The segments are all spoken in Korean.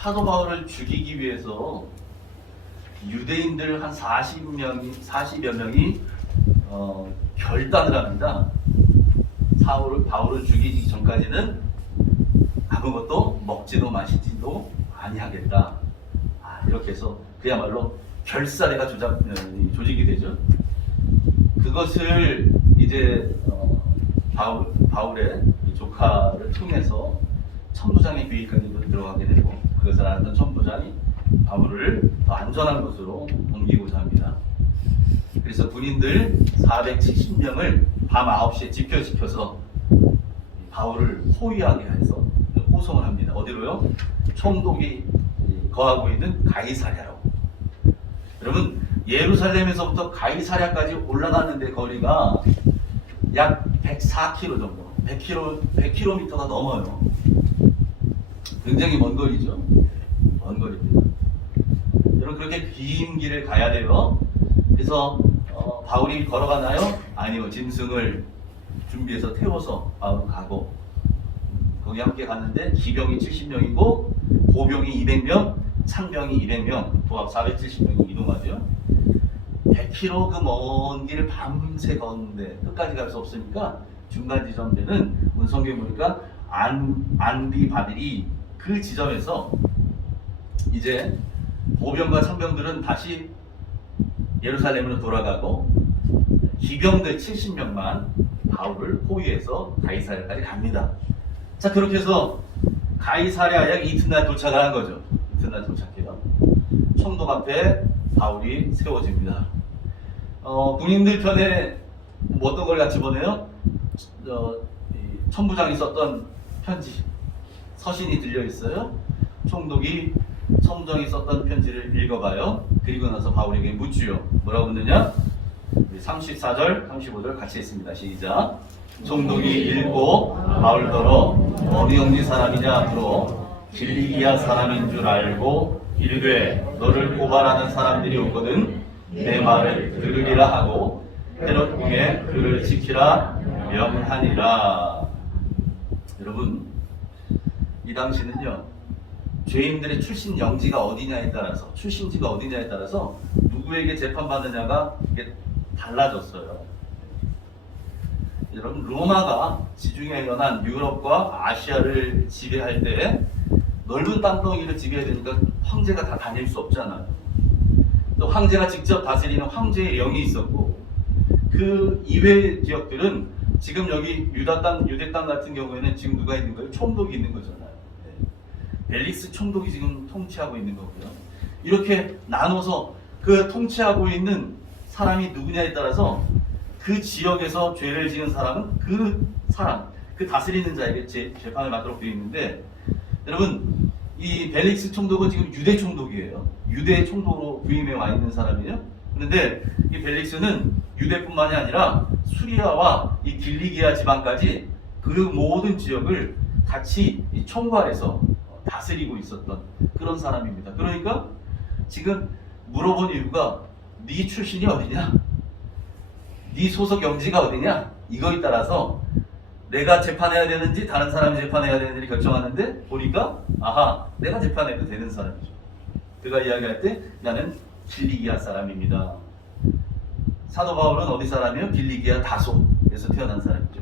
사도 바울을 죽이기 위해서 유대인들 한 40여 명이 결단을 합니다. 바울을 죽이기 전까지는 아무것도 먹지도 마시지도 아니하겠다. 이렇게 해서 그야말로 결사례가 조직이 되죠. 그것을 이제 바울의 조카를 통해서 천부장의 귀의까지도 들어가게 되고, 그것을 알았던 천부장이 바울을 더 안전한 곳으로 옮기고자 합니다. 그래서 군인들 470명을 밤 9시에 지켜서 바울을 호위하게 해서 호송을 합니다. 어디로요? 총독이 거하고 있는 가이사랴로. 여러분, 예루살렘에서부터 가이사랴까지 올라가는데 거리가 약 104km 정도, 100km가 넘어요. 굉장히 먼 거리죠. 먼 거리입니다. 여러분, 그렇게 긴 길을 가야 돼요. 그래서 바울이 걸어가나요? 아니요, 짐승을 준비해서 태워서 바울 가고, 거기 함께 갔는데 기병이 70명이고 보병이 200명, 창병이 200명, 도합 470명이 이동하죠. 100km 그 먼 길을 밤새 걷는데 끝까지 갈 수 없으니까 중간 지점 때는 오늘 성경에 보니까 안비바들이 그 지점에서 이제 보병과 창병들은 다시 예루살렘으로 돌아가고 기병들 70명만 바울을 호위해서 가이사랴까지 갑니다. 자, 그렇게 해서 가이사랴 약 이튿날 도착하는 거죠. 이튿날 도착해요. 총독 앞에 바울이 세워집니다. 군인들 편에 어떤 걸 같이 보내요? 천부장이 썼던 편지, 서신이 들려 있어요. 총독이 천부장이 썼던 편지를 읽어봐요. 그리고 나서 바울에게 묻지요. 뭐라고 묻느냐? 34절, 35절 같이 했습니다. 시작. 총독이 읽고 바울더러 어디 영지 사람이냐 물어 길리기아 사람인 줄 알고 이르되 너를 고발하는 사람들이 오거든 내 말을 들으리라 하고 헤롯 궁에 그를 지키라 명하니라. 여러분, 이 당시는요, 죄인들의 출신 영지가 어디냐에 따라서, 출신지가 어디냐에 따라서 누구에게 재판받느냐가 이게 달라졌어요. 여러분, 로마가 지중해 연안 유럽과 아시아를 지배할 때 넓은 땅덩이를 지배해야 되니까 황제가 다 다닐 수 없잖아요. 또 황제가 직접 다스리는 황제의 영이 있었고, 그 이외의 지역들은 지금 여기 유대 땅 같은 경우에는 지금 누가 있는 거예요? 총독이 있는 거잖아요. 벨릭스 총독이 지금 통치하고 있는 거고요. 이렇게 나눠서 그 통치하고 있는 사람이 누구냐에 따라서 그 지역에서 죄를 지은 사람은 그 다스리는 자에게 재판을 받도록 되어 있는데, 여러분, 이 벨릭스 총독은 지금 유대 총독이에요. 유대 총독으로 부임해 와 있는 사람이에요. 그런데 이 벨릭스는 유대뿐만이 아니라 수리아와 이 길리기아 지방까지 그 모든 지역을 같이 총괄해서 다스리고 있었던 그런 사람입니다. 그러니까 지금 물어본 이유가 네 출신이 어디냐? 네 소속 영지가 어디냐? 이거에 따라서 내가 재판해야 되는지 다른 사람이 재판해야 되는지 결정하는데, 보니까 내가 재판해도 되는 사람이죠. 그가 이야기할 때 나는 길리기아 사람입니다. 사도 바울은 어디 사람이에요? 길리기아 다소에서 태어난 사람이죠.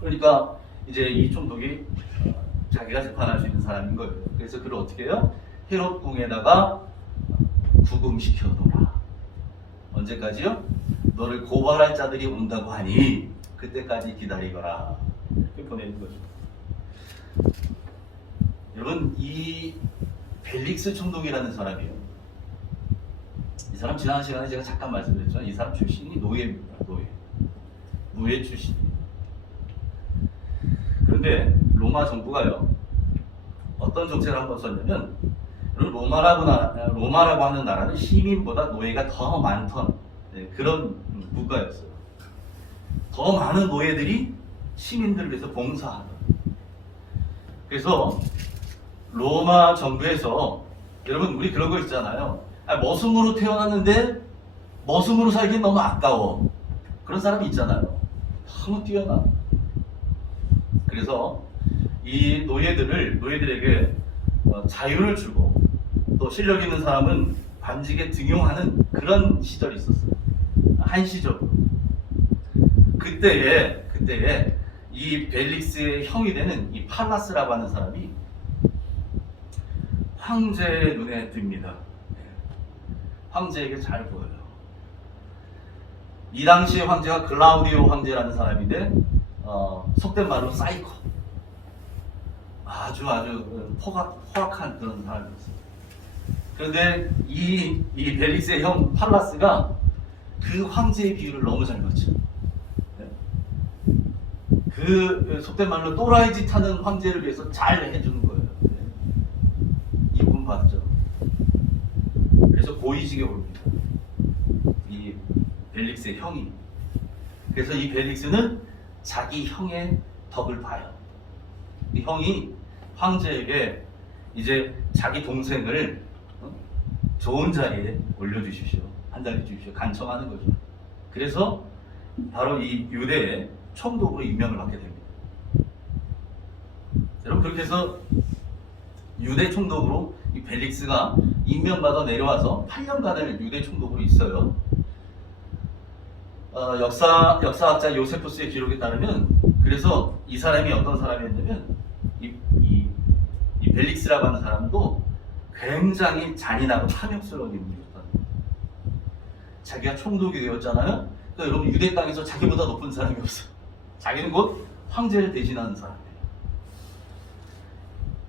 그러니까 이제 이 총독이 자기가 재판할 수 있는 사람인 거예요. 그래서 그를 어떻게 해요? 헤롯 궁에다가 구금시켜 놓으라. 언제까지요? 너를 고발할 자들이 온다고 하니 그때까지 기다리거라. 이렇게 보내는 거죠. 여러분, 이 벨릭스 총독이라는 사람이에요. 이 사람 지난 시간에 제가 잠깐 말씀드렸지만 이 사람 출신이 노예입니다. 노예 출신이에요. 그런데 로마 정부가요, 어떤 정책을 한번 썼냐면, 로마라고 하는 나라는 시민보다 노예가 더 많던 그런 국가였어요. 더 많은 노예들이 시민들을 위해서 봉사하던. 그래서 로마 정부에서, 여러분, 우리 그런 거 있잖아요. 머슴으로 태어났는데 머슴으로 살기엔 너무 아까워. 그런 사람이 있잖아요. 너무 뛰어나. 그래서 이 노예들에게 자유를 주고 또 실력 있는 사람은 관직에 등용하는 그런 시절이 있었어요. 한시적으로. 그때에 이 벨릭스의 형이 되는 이 팔라스라고 하는 사람이 황제의 눈에 띕니다. 황제에게 잘 보여요. 이 당시의 황제가 글라우디오 황제라는 사람인데 속된 말로 사이코, 아주 포악한 그런 사람이었어요. 그런데 이 벨릭스의 형 팔라스가 그 황제의 비유를 너무 잘 맞죠. 그 속된 말로 또라이 짓 하는 황제를 위해서 잘 해주는 거예요. 이쁨 받죠. 그래서 고위직에 오릅니다. 이 벨릭스의 형이. 그래서 이 벨릭스는 자기 형의 덕을 봐요. 이 형이 황제에게 이제 자기 동생을 좋은 자리에 올려주십시오, 한달해 주십시오, 간청하는 거죠. 그래서 바로 이 유대의 총독으로 임명을 받게 됩니다. 여러분, 그렇게 해서 유대 총독으로 이 벨릭스가 임명받아 내려와서 8년간을 유대 총독으로 있어요. 역사학자 요세푸스의 기록에 따르면, 그래서 이 사람이 어떤 사람이었냐면 이 벨릭스라고 하는 사람도 굉장히 잔인하고 탐욕스러운 인물이었다. 자기가 총독이 되었잖아요. 그러니까 여러분, 유대 땅에서 자기보다 높은 사람이 없어. 자기는 곧 황제를 대신하는 사람이에요.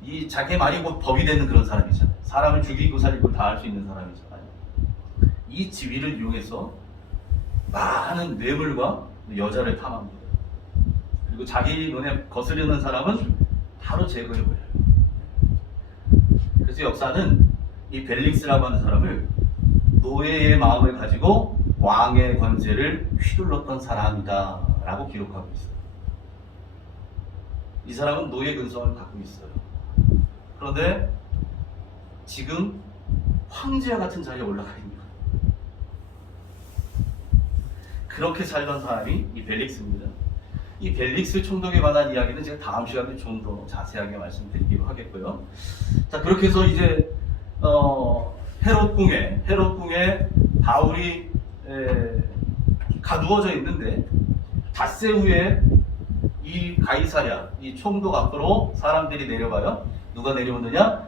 이 자기 말이 곧 법이 되는 그런 사람이잖아요. 사람을 죽이고 살리고 다 할 수 있는 사람이잖아요. 이 지위를 이용해서 많은 뇌물과 여자를 탐합니다. 그리고 자기 눈에 거스르는 사람은 바로 제거해버려요. 그래서 역사는 이 벨릭스라고 하는 사람을 노예의 마음을 가지고 왕의 권세를 휘둘렀던 사람이다 라고 기록하고 있어요. 이 사람은 노예 근성을 갖고 있어요. 그런데 지금 황제와 같은 자리에 올라가 있는 거예요. 그렇게 살던 사람이 이 벨릭스입니다. 이 벨릭스 총독에 관한 이야기는 제가 다음 시간에 좀 더 자세하게 말씀드리기로 하겠고요. 자, 그렇게 해서 이제 헤롯 궁에 바울이 가두어져 있는데, 닷새 후에 이 가이사랴, 이 총독 앞으로 사람들이 내려가요. 누가 내려오느냐?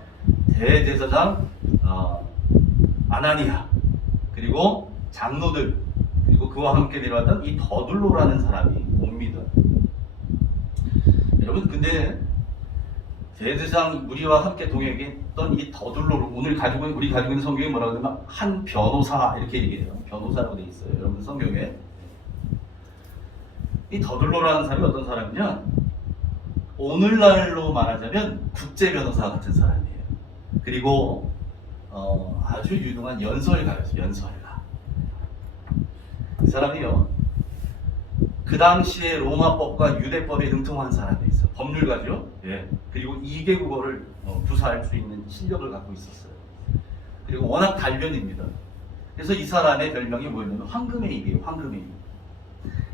대제사장 아나니아, 그리고 장로들, 그리고 그와 함께 내려왔던 이 더둘로라는 사람이 옵니다. 여러분, 근데 대제사장 무리와 함께 동행했던 이 더둘로를 우리 가지고 있는 성경에 뭐라고 하냐면 한 변호사, 이렇게 얘기해요. 변호사라고 되어 있어요, 여러분 성경에. 이 더둘로라는 사람이 어떤 사람이냐? 오늘날로 말하자면 국제 변호사 같은 사람이에요. 그리고 아주 유능한 연설가였어요. 연설가. 이 사람이요, 그 당시에 로마법과 유대법에 능통한 사람이 있어. 법률가죠. 예. 그리고 2개 국어를 구사할 수 있는 실력을 갖고 있었어요. 그리고 워낙 달변입니다. 그래서 이 사람의 별명이 뭐였냐면 황금의 입이에요. 황금의 입.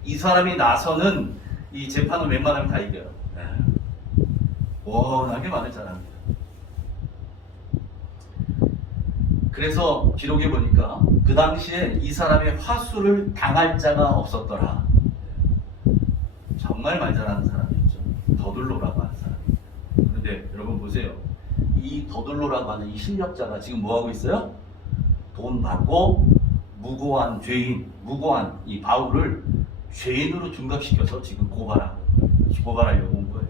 이 사람이 나서는 이 재판을 웬만하면 다 이겨요. 예. 워낙에 말을 잘합니다. 그래서 기록에 보니까 그 당시에 이 사람의 화수를 당할 자가 없었더라. 정말 말 잘하는 사람이었죠. 더둘로라고 하는 사람. 그런데 여러분 보세요. 이 더둘로라고 하는 이 실력자가 지금 뭐 하고 있어요? 돈 받고 무고한 무고한 이 바울을 죄인으로 둔갑시켜서 지금 고발하려고 온 거예요.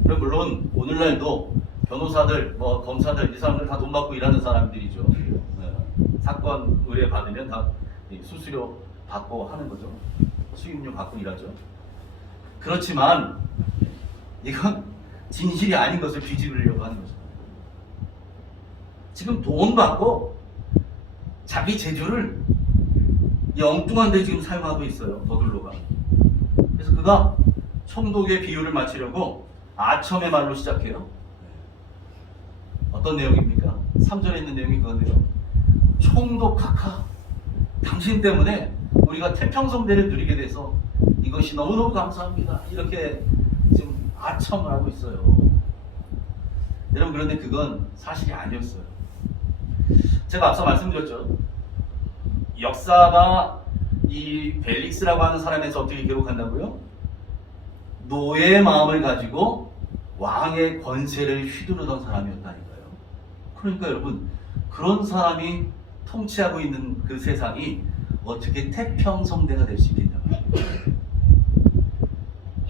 네. 물론 오늘날도 변호사들, 검사들, 이 사람들 다 돈 받고 일하는 사람들이죠. 네. 사건 의뢰 받으면 다 수수료 받고 하는 거죠. 수임료 받고 일하죠. 그렇지만 이건 진실이 아닌 것을 뒤집으려고 하는 거죠. 지금 돈 받고 자기 재주를 이 엉뚱한 데 지금 사용하고 있어요, 더둘로가. 그래서 그가 총독의 비유를 마치려고 아첨의 말로 시작해요. 어떤 내용입니까? 3절에 있는 내용이 그건데요. 총독 카카, 당신 때문에 우리가 태평성대를 누리게 돼서 이것이 너무너무 감사합니다. 이렇게 지금 아첨을 하고 있어요. 여러분 그런데 그건 사실이 아니었어요. 제가 앞서 말씀드렸죠. 역사가 이 벨릭스라고 하는 사람에서 어떻게 기록한다고요? 노예의 마음을 가지고 왕의 권세를 휘두르던 사람이었다니까요. 그러니까 여러분 그런 사람이 통치하고 있는 그 세상이 어떻게 태평성대가 될 수 있겠냐고요.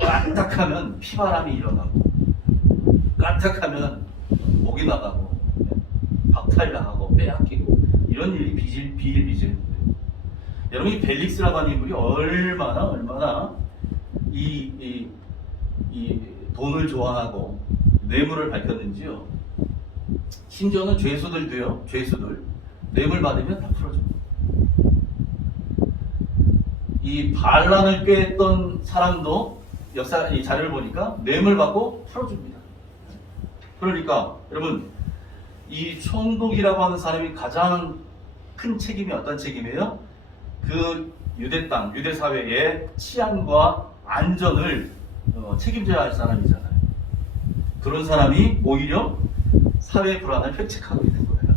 까딱하면 피바람이 일어나고 까딱하면 목이 나가고 박탈당하고 빼앗기고 이런 일이 비일비재했는데 여러분 이 벨릭스라고 하는 인물이 얼마나 이 돈을 좋아하고 뇌물을 밝혔는지요. 심지어는 죄수들도요. 죄수들 뇌물 받으면 다 풀어줍니다. 이 반란을 꾀했던 사람도 역사 이 자료를 보니까 뇌물 받고 풀어줍니다. 그러니까 여러분 이 총독이라고 하는 사람이 가장 큰 책임이 어떤 책임이에요? 그 유대 땅, 유대 사회의 치안과 안전을 책임져야 할 사람이잖아요. 그런 사람이 오히려 사회 불안을 획책하고 있는 거예요.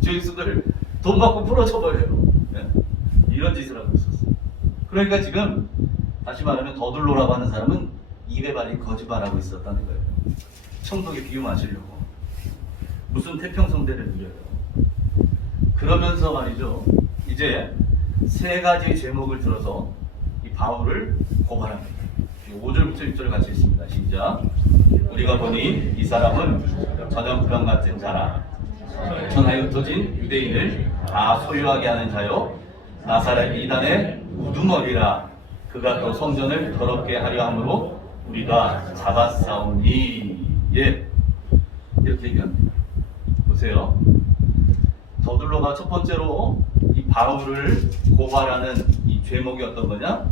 죄수들 돈 받고 풀어줘버려요. 네? 이런 짓을 하고 있었어요. 그러니까 지금 다시 말하면 더둘로라고 하는 사람은 입에 발린 거짓말하고 있었다는 거예요. 총독에 비유하시려고 무슨 태평성대를 누려요. 그러면서 말이죠. 이제 세 가지 제목을 들어서 이 바울을 고발합니다. 5절부터 6절 같이 있습니다. 시작. 우리가 보니 이 사람은 전염병 같은 자라 천하에 흩어진 유대인을 다 소유하게 하는 자요 나사렛 이단의 우두머리라. 그가 또 성전을 더럽게 하려 함으로 우리가 잡았사오니. 예, 이렇게 얘기합니다. 보세요. 더둘로가 첫 번째로 이 바울을 고발하는 이 죄목이 어떤 거냐?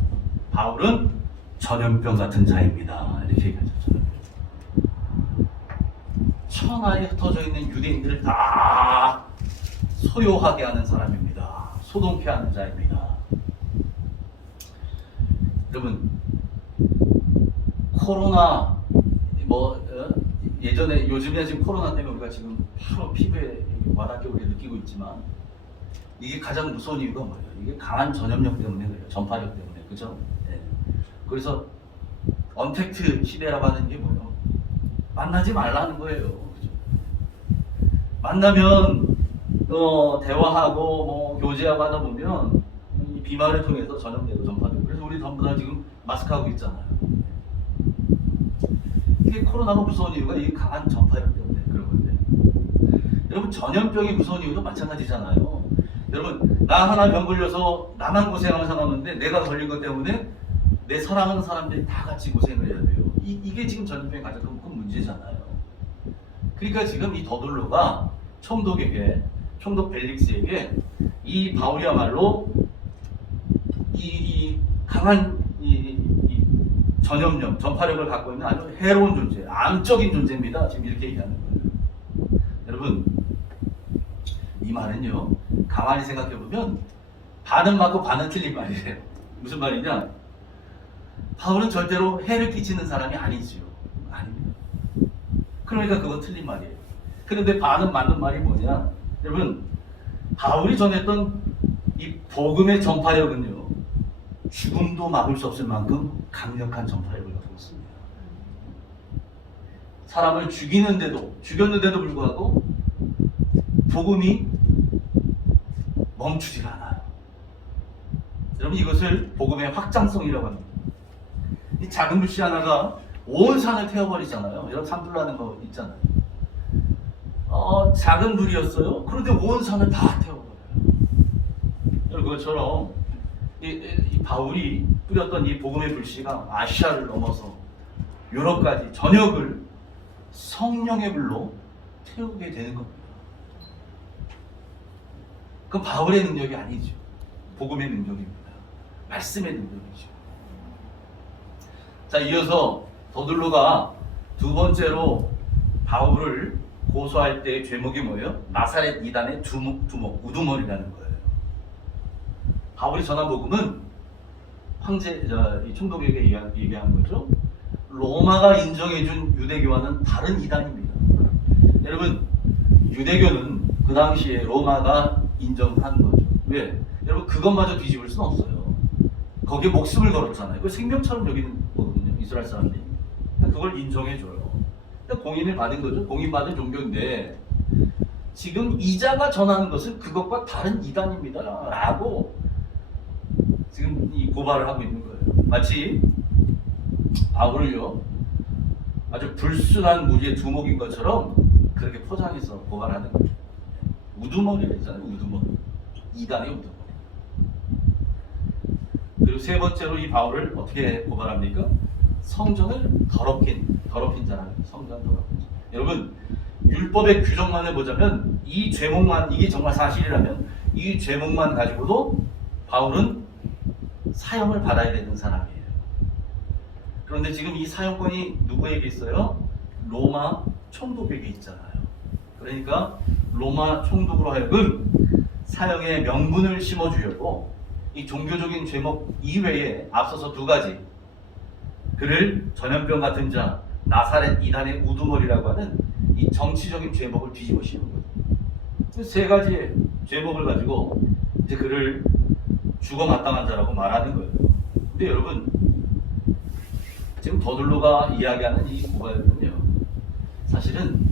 바울은 전염병 같은 자입니다. 이렇게 얘기하죠. 천하에 흩어져 있는 유대인들을 다 소유하게 하는 사람입니다. 소동케 하는 자입니다. 여러분 코로나 예전에 요즘에 지금 코로나 때문에 우리가 지금 바로 피부에 와닿게 우리가 느끼고 있지만 이게 가장 무서운 이유가 뭐예요? 이게 강한 전염력 때문에 그래요. 전파력 때문에. 그죠? 네. 그래서 언택트 시대라고 하는 게 뭐예요? 만나지 말라는 거예요. 그죠? 만나면 대화하고 교제하고 하다 보면 이 비말을 통해서 전염되고 전파되고 그래서 우리 전부 다 지금 마스크하고 있잖아요. 이게 코로나가 무서운 이유가 이 강한 전파력 때문에 그런 건데 여러분 전염병이 무서운 이유도 마찬가지잖아요. 여러분 나 하나 병 걸려서 나만 고생하면 상관없는데 내가 걸린 것 때문에 내 사랑하는 사람들이 다 같이 고생을 해야 돼요. 이게 지금 전염병의 가장 큰 문제잖아요. 그러니까 지금 이 더둘로가 총독 벨릭스에게 이 바울이야말로 이 강한 전염력, 전파력을 갖고 있는 아주 해로운 존재, 암적인 존재입니다. 지금 이렇게 얘기하는 거예요. 여러분, 이 말은요, 가만히 생각해 보면 반은 맞고 반은 틀린 말이에요. 무슨 말이냐? 바울은 절대로 해를 끼치는 사람이 아니지요. 아닙니다. 그러니까 그건 틀린 말이에요. 그런데 반은 맞는 말이 뭐냐? 여러분, 바울이 전했던 이 복음의 전파력은요, 죽음도 막을 수 없을 만큼 강력한 전파력을 갖고 있습니다. 사람을 죽였는데도 불구하고 복음이 멈추질 않아요. 여러분 이것을 복음의 확장성이라고 합니다. 이 작은 불씨 하나가 온 산을 태워버리잖아요. 여러분 산불나는 거 있잖아요. 작은 불이었어요. 그런데 온 산을 다 태워버려요. 여러분 그것처럼 이 바울이 뿌렸던 이 복음의 불씨가 아시아를 넘어서 유럽까지 전역을 성령의 불로 태우게 되는 겁니다. 그건 바울의 능력이 아니죠. 복음의 능력입니다. 말씀의 능력이죠. 자, 이어서 더둘로가 두 번째로 바울을 고소할 때의 죄목이 뭐예요? 나사렛 이단의 우두머리라는 거예요. 바울이 전한 복음은 이 총독에게 얘기한 거죠. 로마가 인정해준 유대교와는 다른 이단입니다. 여러분 유대교는 그 당시에 로마가 인정한 거죠. 왜? 여러분 그것마저 뒤집을 수는 없어요. 거기에 목숨을 걸었잖아요. 그 생명처럼 여기는 거거든요. 이스라엘 사람들이. 그걸 인정해줘요. 공인을 받은 거죠. 공인받은 종교인데 지금 이자가 전하는 것은 그것과 다른 이단입니다 라고 지금 이 고발을 하고 있는 거예요. 마치 바울을요 아주 불순한 무리의 두목인 것처럼 그렇게 포장해서 고발하는 거예요. 우두머리가 있잖아요. 우두머리. 이단의 우두머리. 그리고 세 번째로 이 바울을 어떻게 고발합니까? 성전을 더럽힌 자라는 성전 더럽힌 자. 여러분 율법의 규정만을 보자면 이 죄목만 이게 정말 사실이라면 이 죄목만 가지고도 바울은 사형을 받아야 되는 사람이에요. 그런데 지금 이 사형권이 누구에게 있어요? 로마 총독에게 있잖아요. 그러니까 로마 총독으로 하여금 사형의 명분을 심어주려고 이 종교적인 죄목 이외에 앞서서 두 가지 그를 전염병 같은 자 나사렛 이단의 우두머리라고 하는 이 정치적인 죄목을 뒤집어 씌우는 거죠. 세 가지의 죄목을 가지고 이제 그를 죽어 마땅한 자라고 말하는 거예요. 근데 여러분 지금 더들로가 이야기하는 이 고발은요 사실은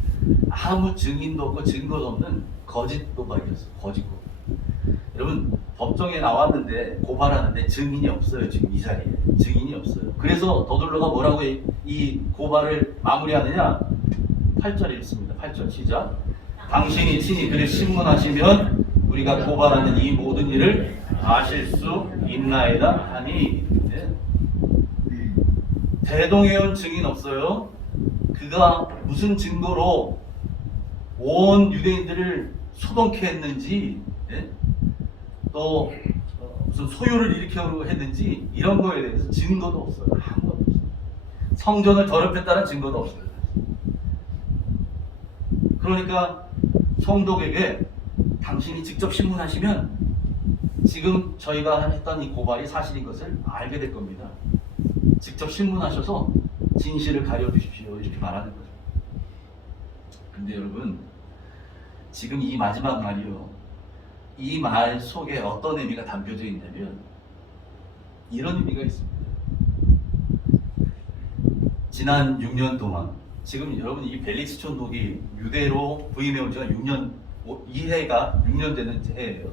아무 증인도 없고 증거도 없는 거짓 고발이었어요. 거짓 고발. 여러분 법정에 나왔는데 고발하는데 증인이 없어요. 지금 이 자리에 증인이 없어요. 그래서 더들로가 뭐라고 이 고발을 마무리하느냐 8절 읽습니다. 8절 시작. 당신이 친히 그를 신문하시면 우리가 고발하는 이 모든 일을 아실 수 있나이다 하니. 네. 대동해온 증인 없어요. 그가 무슨 증거로 온 유대인들을 소동케 했는지 네? 또 무슨 소요를 일으키려고 했는지 이런 거에 대해서 증거도 없어요. 아무것도 없어요. 성전을 더럽혔다는 증거도 없어요. 그러니까 총독에게 당신이 직접 신문하시면 지금 저희가 했던 이 고발이 사실인 것을 알게 될 겁니다. 직접 신문하셔서 진실을 가려주십시오. 이렇게 말하는 거죠. 근데 여러분 지금 이 마지막 말이요. 이 말 속에 어떤 의미가 담겨져 있냐면 이런 의미가 있습니다. 지난 6년 동안 지금 여러분 이 벨릭스 총독이 유대로 부임해온 지가 6년, 이 해가 6년 되는 해예요.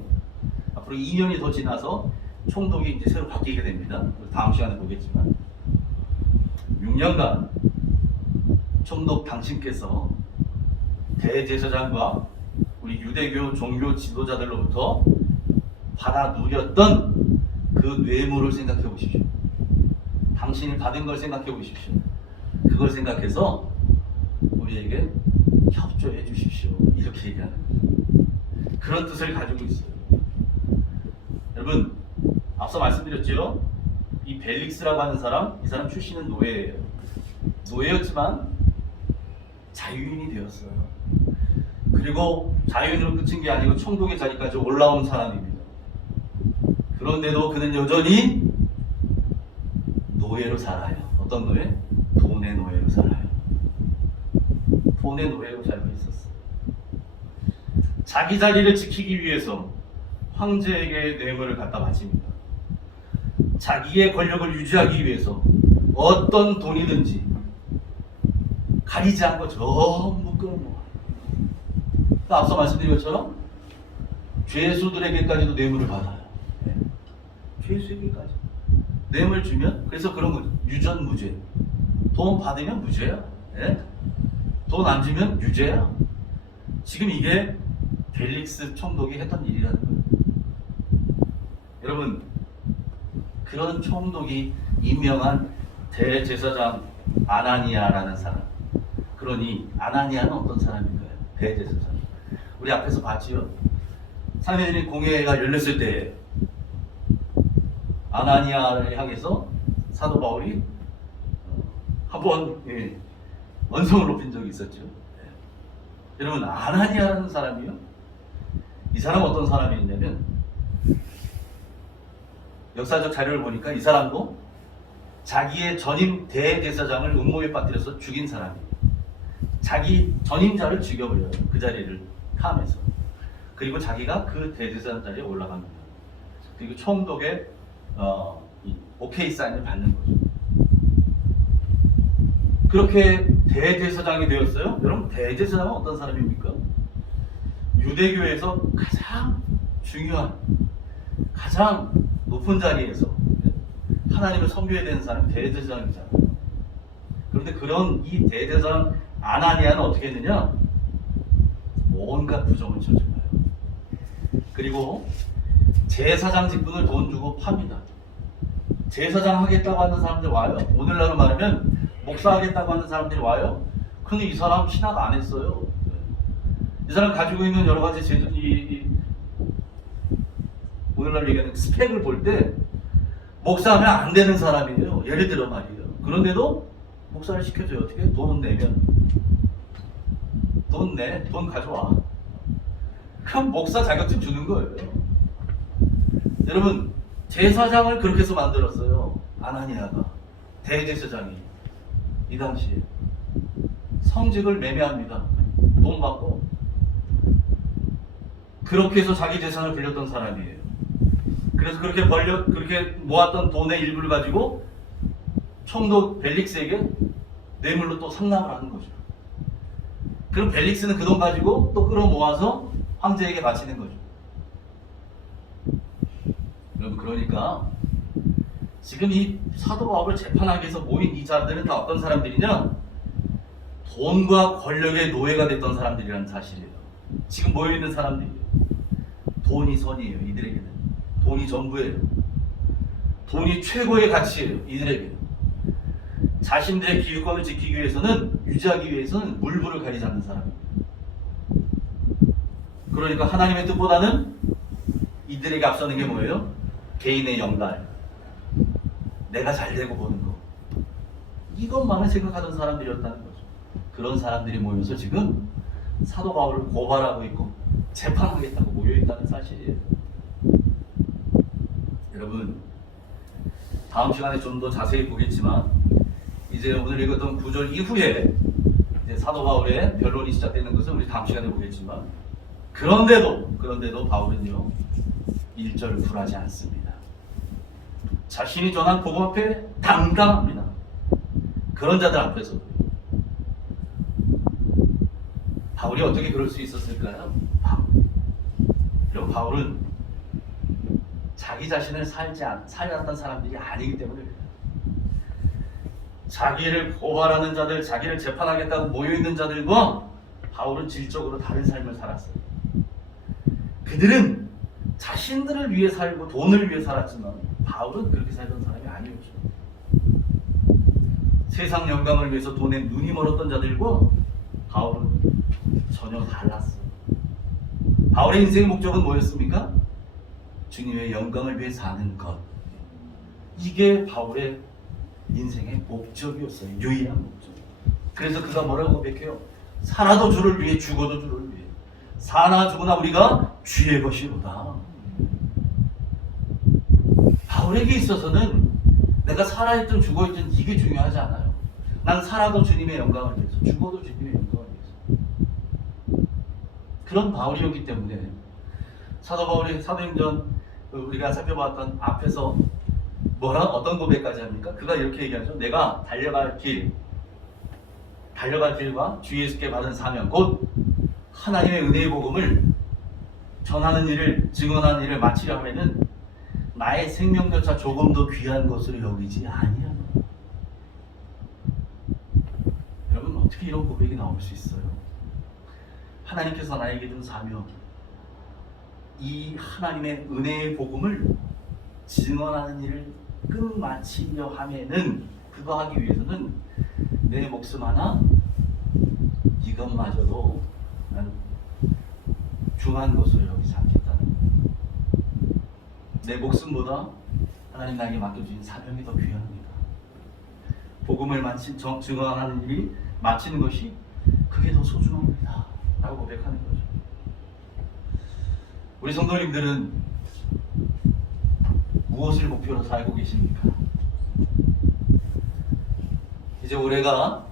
앞으로 2년이 더 지나서 총독이 이제 새로 바뀌게 됩니다. 다음 시간에 보겠지만 6년간 총독 당신께서 대제사장과 우리 유대교 종교 지도자들로부터 받아 누렸던 그 뇌물을 생각해 보십시오. 당신이 받은 걸 생각해 보십시오. 그걸 생각해서 우리에게 협조해 주십시오. 이렇게 얘기하는 거죠. 그런 뜻을 가지고 있어요. 여러분 앞서 말씀드렸죠. 이 벨릭스라고 하는 사람, 이 사람 출신은 노예예요. 노예였지만 자유인이 되었어요. 그리고 자유인으로 끝인 게 아니고 총독의 자리까지 올라온 사람입니다. 그런데도 그는 여전히 노예로 살아요. 어떤 노예? 돈의 노예로 살아요. 돈의 노예로 살고 있었어요. 자기 자리를 지키기 위해서 황제에게 뇌물을 갖다 바칩니다. 자기의 권력을 유지하기 위해서 어떤 돈이든지 가리지 않고 전부 끌어모아요. 앞서 말씀드린 것처럼 죄수들에게까지도 뇌물을 받아요. 네. 죄수에게까지 뇌물 주면 그래서 그런 거죠. 유전무죄. 돈 받으면 무죄야. 네? 돈 안 주면 유죄야. 지금 이게 벨릭스 총독이 했던 일이라는 거예요. 여러분 그런 총독이 임명한 대제사장 아나니아라는 사람. 그러니 아나니아는 어떤 사람인가요? 대제사장. 우리 앞에서 봤지요. 사내들이 공회가 열렸을 때 아나니아를 향해서 사도 바울이 한번 언성을 높인 적이 있었죠. 여러분 아나니아라는 사람이요. 이 사람 어떤 사람이었냐면 역사적 자료를 보니까 이 사람도 자기의 전임 대제사장을 음모에 빠뜨려서 죽인 사람이에요. 자기 전임자를 죽여버려요. 그 자리를 탐해서. 그리고 자기가 그 대제사장 자리에 올라갑니다. 그리고 총독의 오케이 사인을 받는 거죠. 그렇게 대제사장이 되었어요. 여러분, 대제사장은 어떤 사람입니까? 유대교에서 가장 중요한, 가장 높은 자리에서 하나님을 섬겨야 되는 사람이 대제사장이잖아요. 그런데 그런 이 대제사장 아나니아는 어떻게 했느냐? 온갖 부정을 저질러요. 그리고 제사장 직분을 돈 주고 팝니다. 제사장 하겠다고 하는 사람들 와요. 오늘날로 말하면 목사 하겠다고 하는 사람들이 와요. 근데 이 사람 신학 안 했어요. 이 사람 가지고 있는 여러 가지 오늘날 얘기하는 스펙을 볼 때 목사하면 안 되는 사람이에요. 예를 들어 말이에요. 그런데도 목사를 시켜줘요. 어떻게? 돈 내면. 돈 내. 돈 가져와. 그럼 목사 자격증 주는 거예요. 여러분, 제사장을 그렇게 해서 만들었어요. 아나니아가. 대제사장이. 이 당시에. 성직을 매매합니다. 돈 받고. 그렇게 해서 자기 재산을 불렸던 사람이에요. 그래서 그렇게 모았던 돈의 일부를 가지고 총독 벨릭스에게 뇌물로 또 상납을 하는 거죠. 그럼 벨릭스는 그 돈 가지고 또 끌어모아서 황제에게 바치는 거죠. 여러분, 그러니까 지금 이 사도 바울을 재판하기 위해서 모인 이 자들은 다 어떤 사람들이냐? 돈과 권력의 노예가 됐던 사람들이라는 사실이에요. 지금 모여있는 사람들이에요. 돈이 선이에요. 이들에게는. 돈이 전부예요. 돈이 최고의 가치예요. 이들에게는. 자신들의 기득권을 지키기 위해서는, 유지하기 위해서는 물불을 가리지 않는 사람입니다. 그러니까 하나님의 뜻보다는 이들에게 앞서는 게 뭐예요? 개인의 영달, 내가 잘되고 보는 거, 이것만을 생각하던 사람들이었다는 거죠. 그런 사람들이 모여서 지금 사도 바울을 고발하고 있고 재판하겠다고 모여있다는 사실이에요. 여러분, 다음 시간에 좀 더 자세히 보겠지만 이제 오늘 읽었던 9절 이후에 이제 사도 바울의 변론이 시작되는 것을 우리 다음 시간에 보겠지만, 그런데도 바울은요 1절 굴하지 않습니다. 자신이 전한 복음 앞에 당당합니다. 그런 자들 앞에서 바울이 어떻게 그럴 수 있었을까요? 여러분, 바울은 자기 자신을 살았던 사람들이 아니기 때문에 자기를 고발하는 자들, 자기를 재판하겠다고 모여있는 자들과 바울은 질적으로 다른 삶을 살았어요. 그들은 자신들을 위해 살고 돈을 위해 살았지만 바울은 그렇게 살던 사람이 아니었죠. 세상 영광을 위해서 돈에 눈이 멀었던 자들과 바울은 전혀 달랐어요. 바울의 인생의 목적은 뭐였습니까? 주님의 영광을 위해 사는 것. 이게 바울의 인생의 목적이었어요. 유일한 목적. 그래서 그가 뭐라고 고백해요? 살아도 주를 위해, 죽어도 주를 위해. 사나 죽으나 우리가 주의 것이로다. 바울에게 있어서는 내가 살아있든 죽어있든 이게 중요하지 않아요. 난 살아도 주님의 영광을 위해서, 죽어도 주님의 영광을 위해서. 그런 바울이었기 때문에 사도 바울이 사도행전 우리가 살펴봤던 앞에서 어떤 고백까지 합니까? 그가 이렇게 얘기하죠. 내가 달려갈 길과 주 예수께 받은 사명, 곧 하나님의 은혜의 복음을 전하는 일을, 증언하는 일을 마치려 하면은 나의 생명조차 조금도 귀한 것으로 여기지 아니하노라. 여러분, 어떻게 이런 고백이 나올 수 있어요? 하나님께서 나에게 준 사명, 이 하나님의 은혜의 복음을 증언하는 일을 끝마치려 하면은, 그거 하기 위해서는 내 목숨 하나, 이것마저도 난 중한 것으로 여기지 않겠다는 거예요. 내 목숨보다 하나님 나에게 맡겨주신 사명이 더 귀합니다. 복음을 증언하는 일이 마치는 것이 그게 더 소중합니다 라고 고백하는 거죠. 우리 성도님들은 무엇을 목표로 살고 계십니까? 이제 올해가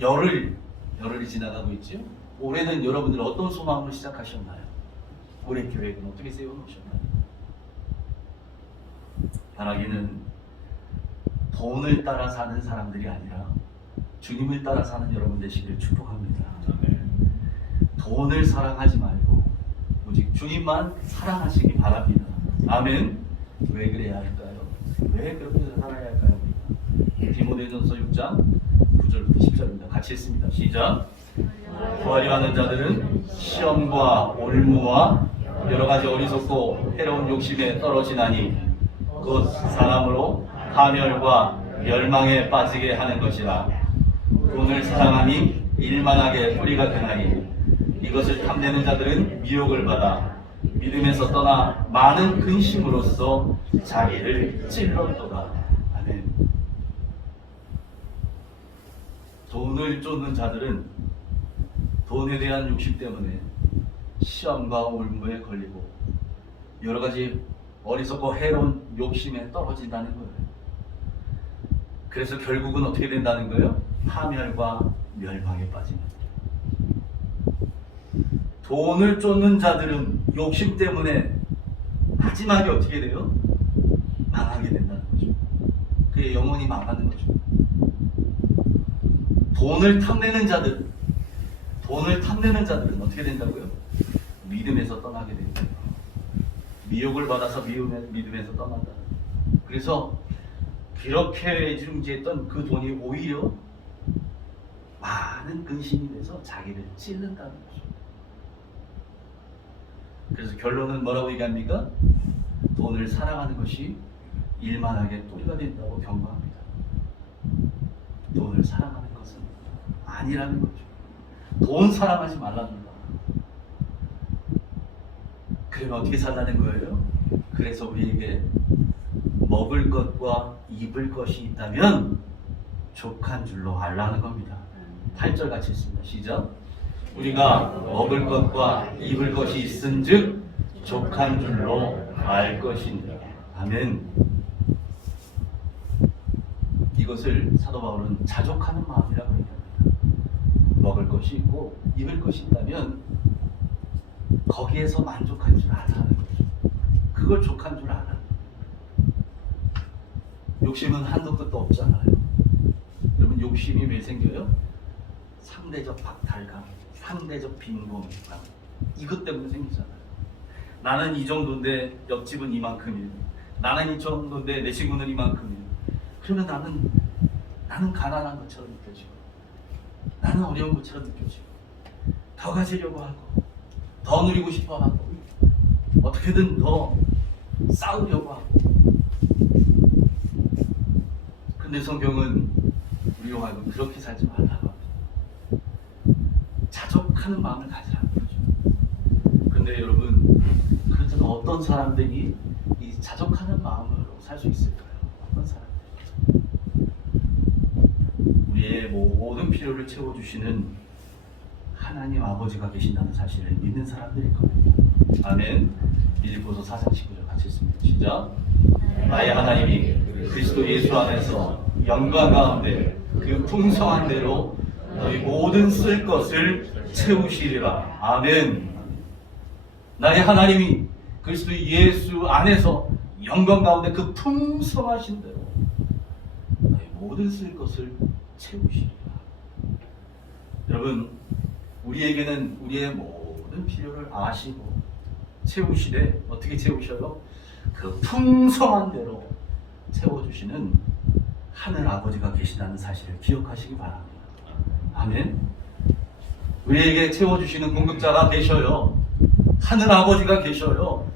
열흘 열흘이 지나가고 있죠. 올해는 여러분들 어떤 소망으로 시작하셨나요? 올해 계획은 어떻게 세워놓으셨나요? 바라기는 돈을 따라 사는 사람들이 아니라 주님을 따라 사는 여러분 되시길 축복합니다. 돈을 사랑하지 말고 오직 주님만 사랑하시기 바랍니다. 아멘. 왜 그래야 할까요? 왜 그렇게 살아야 할까요? 디모데전서 6장 9절부터 10절입니다. 같이 읽습니다. 시작. 부활이하는 자들은 시험과 올무와 여러가지 어리석고 해로운 욕심에 떨어지나니 곧 사람으로 파멸과 멸망에 빠지게 하는 것이라. 돈을 사랑하니 일만하게 뿌리가 되나니 이것을 탐내는 자들은 미혹을 받아 믿음에서 떠나 많은 근심으로써 자기를 찔렀도다. 아멘. 돈을 쫓는 자들은 돈에 대한 욕심 때문에 시험과 올무에 걸리고 여러 가지 어리석고 해로운 욕심에 떨어진다는 거예요. 그래서 결국은 어떻게 된다는 거예요? 파멸과 멸망에 빠지는. 돈을 쫓는 자들은 욕심 때문에 마지막에 어떻게 돼요? 망하게 된다는 거죠. 그게 영원히 망하는 거죠. 돈을 탐내는 자들은 어떻게 된다고요? 믿음에서 떠나게 된다. 미혹을 받아서 믿음에서 떠난다. 그래서 그렇게 중지했던 그 돈이 오히려 많은 근심이 돼서 자기를 찔른다는 거죠. 그래서 결론은 뭐라고 얘기합니까? 돈을 사랑하는 것이 일만하게 뿌리가 된다고 경고합니다. 돈을 사랑하는 것은 아니라는 거죠. 돈 사랑하지 말라는 거. 그러면 어떻게 살라는 거예요? 그래서 우리에게 먹을 것과 입을 것이 있다면 족한 줄로 알라는 겁니다. 8절 같이 읽습니다. 시작. 우리가 먹을 것과 입을 것이 있은즉 족한 줄로 알 것이니라. 아멘. 이것을 사도 바울은 자족하는 마음이라고 얘기합니다. 먹을 것이 있고 입을 것이 있다면 거기에서 만족할 줄 알라는 거죠. 그걸 족한 줄 알아. 욕심은 한도 끝도 없잖아요. 여러분, 욕심이 왜 생겨요? 상대적 박탈감, 상대적 빈곤감, 이것 때문에 생기잖아요. 나는 이 정도인데 옆집은 이만큼이에요. 나는 이 정도인데 내 친구는 이만큼이에요. 그러면 나는 가난한 것처럼 느껴지고, 나는 어려운 것처럼 느껴지고, 더 가지려고 하고, 더 누리고 싶어 하고, 어떻게든 더 싸우려고 하고. 근데 성경은 우리로 하여금 그렇게 살지 말라고 합니다. 자족하는 마음을 가지라는 거죠. 그런데 여러분, 그렇다면 어떤 사람들이 이 자족하는 마음으로 살 수 있을까요? 어떤 사람들이? 우리의 모든 필요를 채워주시는 하나님 아버지가 계신다는 사실을 믿는 사람들일 겁니다. 아멘. 빌립보서 4장 19절 같이 읽습니다. 시작. 나의 하나님이 그리스도 예수 안에서 영광 가운데 그 풍성한 대로 너희 모든 쓸 것을 채우시리라. 아멘. 나의 하나님이 그리스도 예수 안에서 영광 가운데 그 풍성하신 대로 너희 모든 쓸 것을 채우시리라. 여러분, 우리에게는 우리의 모든 필요를 아시고 채우시되 어떻게 채우셔요? 그 풍성한 대로 채워주시는 하늘 아버지가 계시다는 사실을 기억하시기 바랍니다. 아멘. 우리에게 채워주시는 공급자가 계셔요. 하늘 아버지가 계셔요.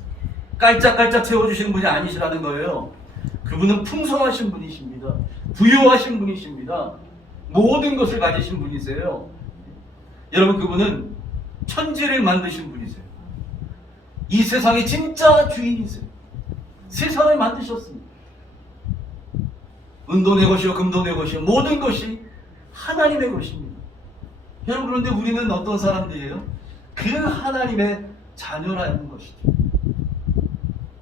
깔짝깔짝 채워주시는 분이 아니시라는 거예요. 그분은 풍성하신 분이십니다. 부유하신 분이십니다. 모든 것을 가지신 분이세요. 여러분, 그분은 천지를 만드신 분이세요. 이 세상의 진짜 주인이세요. 세상을 만드셨습니다. 은도 내 것이요 금도 내 것이요 모든 것이 하나님의 것입니다. 여러분, 그런데 우리는 어떤 사람들이에요? 그 하나님의 자녀라는 것이죠.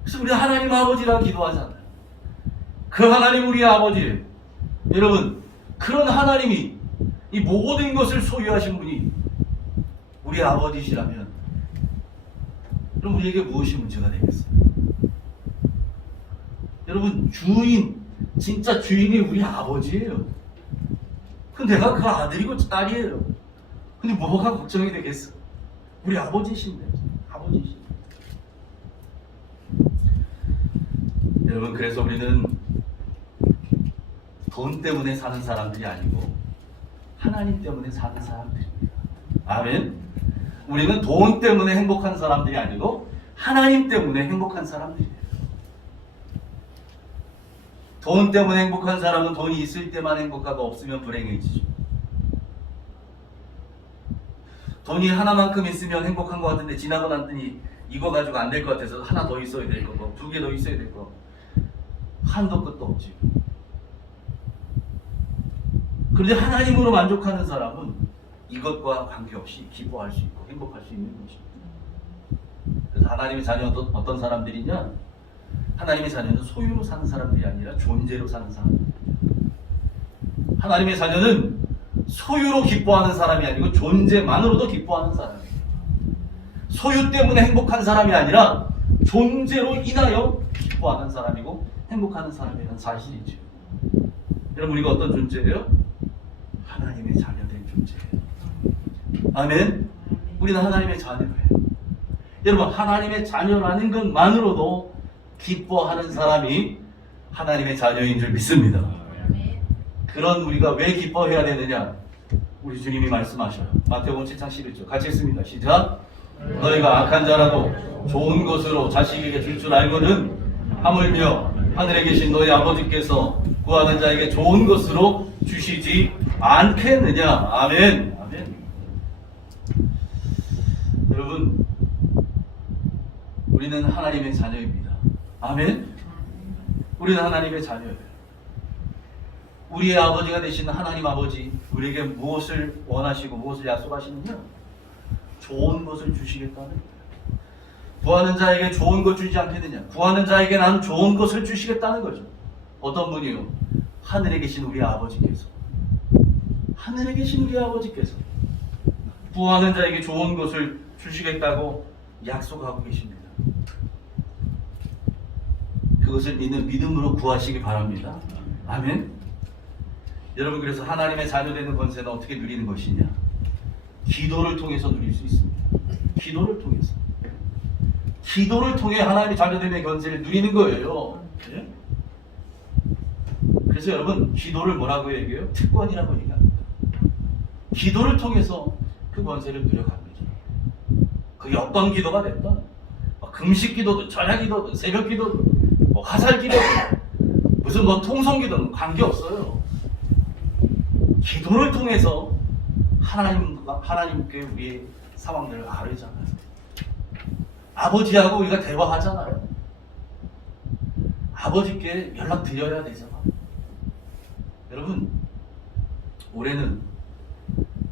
그래서 우리 하나님 아버지라 기도하잖아요. 그 하나님 우리의 아버지예요. 여러분, 그런 하나님이 이 모든 것을 소유하신 분이 우리 아버지시라면 그럼 우리에게 무엇이 문제가 되겠어요? 여러분, 주인, 진짜 주인이 우리 아버지예요. 근데 내가 그 아들이고 딸이에요. 근데 뭐가 걱정이 되겠어? 우리 아버지신데, 아버지신데. 여러분, 그래서 우리는 돈 때문에 사는 사람들이 아니고 하나님 때문에 사는 사람들입니다. 아멘. 우리는 돈 때문에 행복한 사람들이 아니고 하나님 때문에 행복한 사람들이에요. 돈 때문에 행복한 사람은 돈이 있을 때만 행복하고 없으면 불행해지죠. 돈이 하나만큼 있으면 행복한 것 같은데 지나고 났더니 이거 가지고 안 될 것 같아서 하나 더 있어야 될 거고 2개 더 있어야 될 거. 한도 끝도 없지. 그런데 하나님으로 만족하는 사람은 이것과 관계없이 기뻐할 수 있고 행복할 수 있는 것입니다. 그래서 하나님의 자녀는 어떤 사람들이냐? 하나님의 자녀는 소유로 사는 사람들이 아니라 존재로 사는 사람들입니다. 하나님의 자녀는 소유로 기뻐하는 사람이 아니고 존재만으로도 기뻐하는 사람이에요. 소유 때문에 행복한 사람이 아니라 존재로 인하여 기뻐하는 사람이고 행복하는 사람이라는 사실이죠. 여러분, 우리가 어떤 존재예요? 하나님의 자녀된 존재예요. 아멘. 우리는 하나님의 자녀예요. 여러분, 하나님의 자녀라는 것만으로도 기뻐하는 사람이 하나님의 자녀인 줄 믿습니다. 그런 우리가 왜 기뻐해야 되느냐? 우리 주님이 말씀하셔요. 마태복음 7장 11절 같이 읽습니다. 시작. 너희가 악한 자라도 좋은 것으로 자식에게 줄 줄 알거든 하물며 하늘에 계신 너희 아버지께서 구하는 자에게 좋은 것으로 주시지 않겠느냐. 아멘. 아멘. 여러분, 우리는 하나님의 자녀입니다. 아멘. 우리는 하나님의 자녀예요. 우리의 아버지가 되시는 하나님 아버지, 우리에게 무엇을 원하시고 무엇을 약속하시느냐? 좋은 것을 주시겠다는 거예요. 구하는 자에게 좋은 것 주지 않겠느냐? 구하는 자에게 난 좋은 것을 주시겠다는 거죠. 어떤 분이요? 하늘에 계신 우리 아버지께서. 하늘에 계신 우리 아버지께서 구하는 자에게 좋은 것을 주시겠다고 약속하고 계십니다. 그것을 믿는 믿음으로 구하시기 바랍니다. 아멘. 여러분, 그래서 하나님의 자녀 되는 권세는 어떻게 누리는 것이냐? 기도를 통해서 누릴 수 있습니다. 기도를 통해서. 기도를 통해 하나님의 자녀 되는 권세를 누리는 거예요. 네? 그래서 여러분, 기도를 뭐라고 얘기해요? 특권이라고 얘기합니다. 기도를 통해서 그 권세를 누려갑니다. 그게 어떤 기도가 됐든, 금식 기도든, 저녁 기도든, 새벽 기도든, 화살 기도든, 무슨 통성 기도든 관계없어요. 기도를 통해서 하나님께 우리의 상황들을 아뢰잖아요. 아버지하고 우리가 대화하잖아요. 아버지께 연락드려야 되잖아요. 여러분, 올해는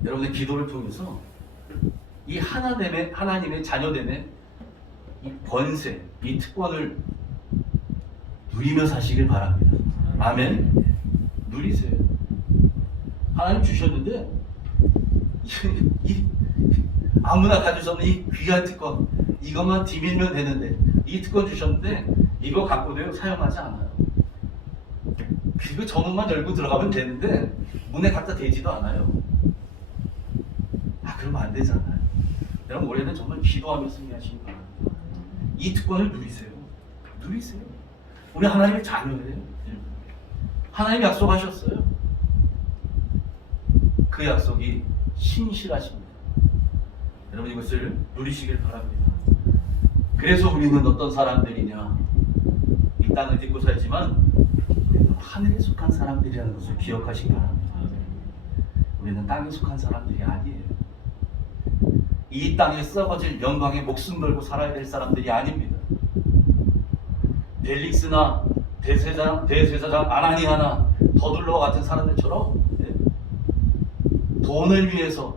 여러분의 기도를 통해서 이 하나님의 자녀됨의 이 권세, 이 특권을 누리며 사시길 바랍니다. 아멘. 누리세요. 하나님 주셨는데 아무나 가질 수 없는 이 귀한 특권, 이것만 뒤밀면 되는데, 이 특권 주셨는데 이거 갖고도 사용하지 않아요. 그리고 정문만 열고 들어가면 되는데 문에 갖다 대지도 않아요. 그러면 안 되잖아요. 여러분, 올해는 정말 기도하며 승리하시기 바랍니다. 이 특권을 누리세요. 누리세요. 우리 하나님의 자녀예요. 하나님 약속하셨어요. 그 약속이 신실하십니다. 여러분, 이것을 누리시길 바랍니다. 그래서 우리는 어떤 사람들이냐? 이 땅을 딛고 살지만 우리는 하늘에 속한 사람들이라는 것을 기억하시기 바랍니다. 우리는 땅에 속한 사람들이 아니에요. 이 땅에 썩어질 영광에 목숨 걸고 살아야 될 사람들이 아닙니다. 벨릭스나 대제사장 아나니아나 더둘러와 같은 사람들처럼 돈을 위해서,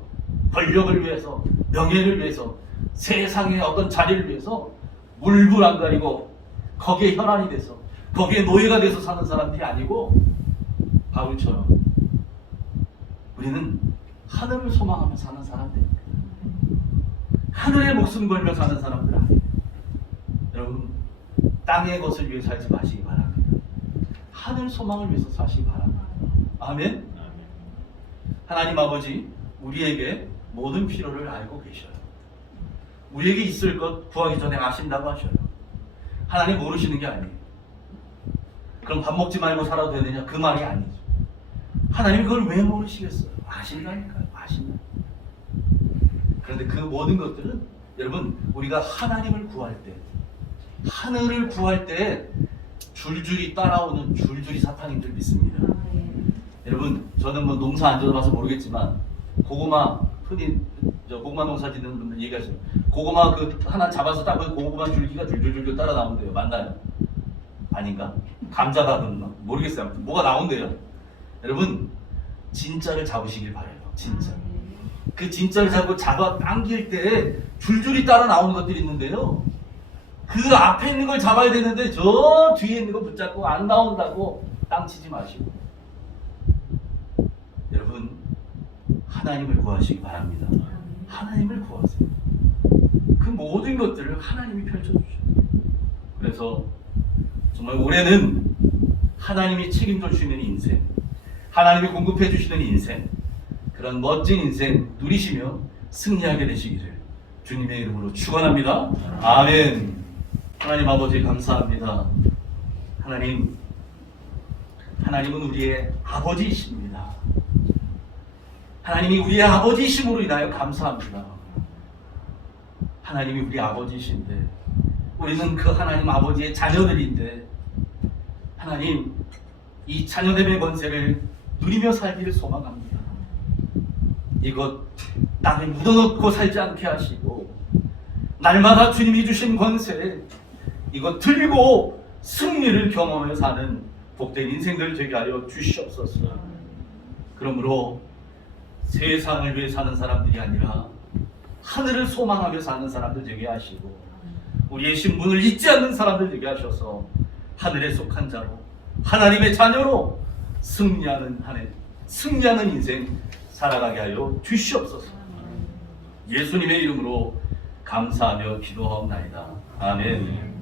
권력을 위해서, 명예를 위해서, 세상의 어떤 자리를 위해서 물불 안 가리고 거기에 혈안이 돼서, 거기에 노예가 돼서 사는 사람들이 아니고 바울처럼 우리는 하늘을 소망하며 사는 사람들, 하늘에 목숨 걸며 사는 사람들 아니에요. 여러분, 땅의 것을 위해 살지 마시기 바랍니다. 하늘 소망을 위해서 사시기 바랍니다. 아멘. 하나님 아버지, 우리에게 모든 필요를 알고 계셔요. 우리에게 있을 것 구하기 전에 아신다고 하셔요. 하나님 모르시는 게 아니에요. 그럼 밥 먹지 말고 살아도 되느냐? 그 말이 아니죠. 하나님 그걸 왜 모르시겠어요? 아신다니까요. 아신다. 그런데 그 모든 것들은 여러분, 우리가 하나님을 구할 때, 하늘을 구할 때 줄줄이 따라오는 줄줄이 사탄인 줄 믿습니다. 여러분, 저는 뭐 농사 안 지어봐서 모르겠지만 고구마, 흔히 고구마 농사 짓는 분들 얘기하죠. 고구마 그 하나 잡아서 딱 그 고구마 줄기가 줄줄줄 따라 나온대요. 맞나요? 아닌가? 감자가 그런가? 모르겠어요. 아무튼 뭐가 나온대요. 여러분, 진짜를 잡으시길 바라요. 진짜. 그 진짜를 잡아 당길 때 줄줄이 따라 나오는 것들이 있는데요. 그 앞에 있는 걸 잡아야 되는데 저 뒤에 있는 거 붙잡고 안 나온다고 땅치지 마시고, 여러분, 하나님을 구하시기 바랍니다. 하나님을 구하세요. 그 모든 것들을 하나님이 펼쳐주셔요. 그래서 정말 올해는 하나님이 책임져 주시는 인생, 하나님이 공급해 주시는 인생, 그런 멋진 인생 누리시며 승리하게 되시기를 주님의 이름으로 축원합니다. 아멘. 하나님 아버지 감사합니다. 하나님은 우리의 아버지이십니다. 하나님이 우리의 아버지이심으로 인하여 감사합니다. 하나님이 우리 아버지이신데 우리는 그 하나님 아버지의 자녀들인데, 하나님, 이 자녀됨의 권세를 누리며 살기를 소망합니다. 이것 땅에 묻어놓고 살지 않게 하시고, 날마다 주님이 주신 권세 이것 들고 승리를 경험하며 사는 복된 인생들 되게 하여 주시옵소서. 그러므로 세상을 위해 사는 사람들이 아니라 하늘을 소망하며 사는 사람들 되게 하시고, 우리의 신분을 잊지 않는 사람들 되게 하셔서 하늘에 속한 자로, 하나님의 자녀로 승리하는 한 해, 승리하는 인생 살아가게 하여 주시옵소서. 예수님의 이름으로 감사하며 기도하옵나이다. 아멘.